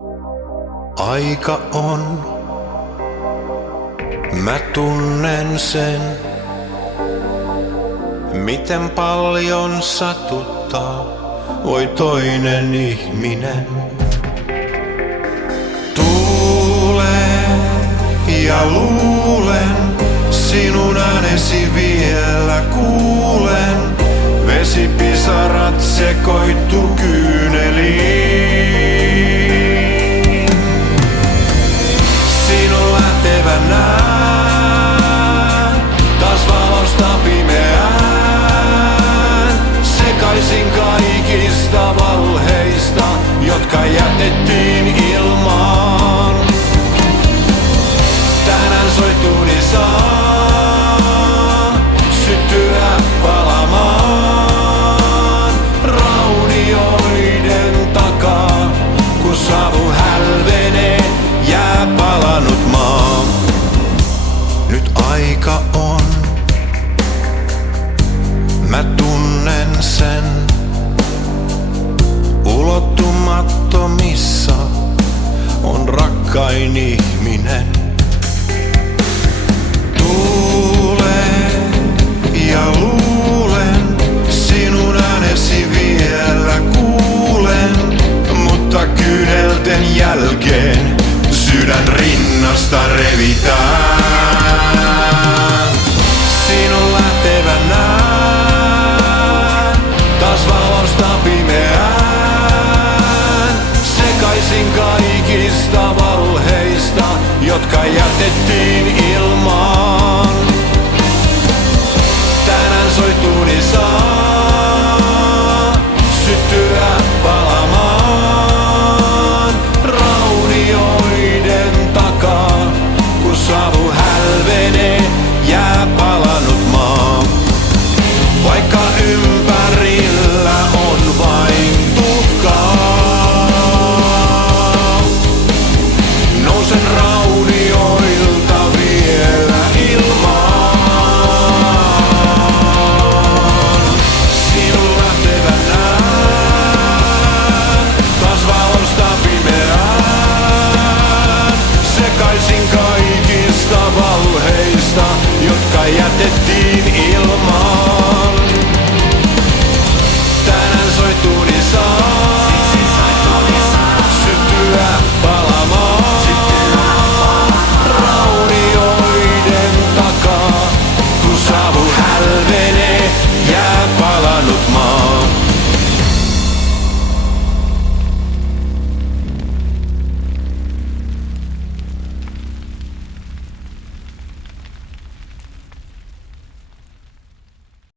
Aika on, mä tunnen sen, miten paljon satuttaa voi toinen ihminen. Tuulee ja luulen, sinun äänesi vielä kuulen. Vesipisarat sekoittu kyyneliin. Sinun lähtevän näen, taas valosta pimeään. Sekaisin kaikista valheista, jotka jätettiin ilmaan. Tänään soittuuni saa syttyä palamaan raunioiden takaa, kun savu hälvenee, jää palanut maa. Nyt aika on, mä tunnen sen, ulottumattomissa on rakkain ihminen. Tuulee ja